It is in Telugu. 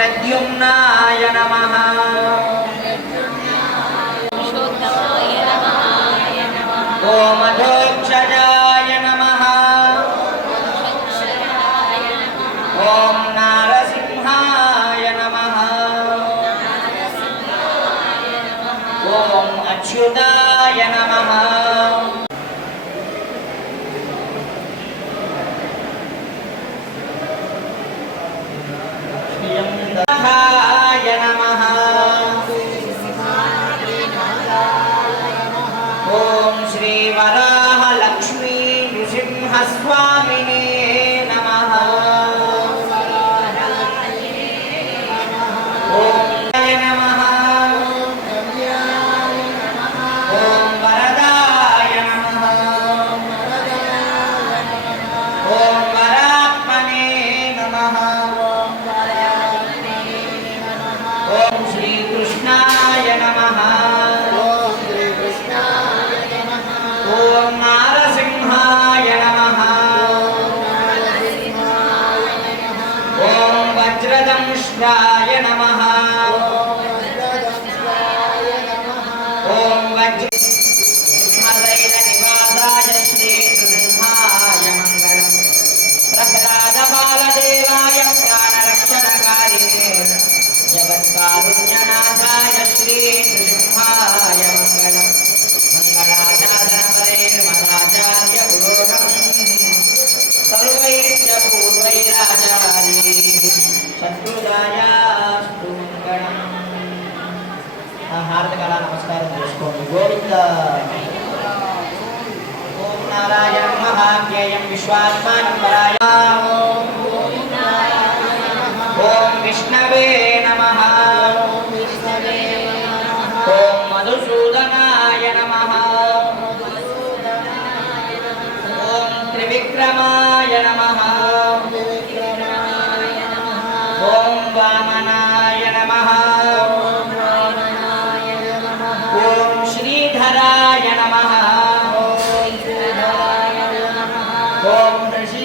प्रद्युम्नाय नमः ओम अधोक्षजाय नमः ओम नारसिंहाय नमः ओम अच्युताय नमः नमः ओम श्री वराह लक्ष्मी नृसिंह स्वामिने नमः ओम नमः ओम वरदाय नमः ओम वरात्मने नमः ओम श्री कृष्णाय नमः ओम नारसिंहाय नमः ओम वज्रदंष्ट्राय नमः ओम वज्रसिंहशैलनिवासाय श्री नृसिंहाय मंगलम् प्रह्लादबालदेवाय प्राणरक्षणकारिणे जगत्कारुण्यनाथाय श्री नृसिंहाय मंगलम् मंगलाचारणपरैर्मदाचार्य पुरोगमम् सर्वैश्च पूर्वैराचार्यैः सद्गुरुदायास्तु मंगलम्। हार्दिकला नमस्कारं చేసుకోండి గోవింద ఓం నారాయణం మహాజ్ఞేయం విశ్వాత్మానం పరాయ ఓం విష్ణవే నమః ఓం మధుసూదనాయ నమః ఓం త్రివిక్రమాయ నమః ఓం వామనాయ నమః ఓం శ్రీధరాయ నమః ఓం ఋషి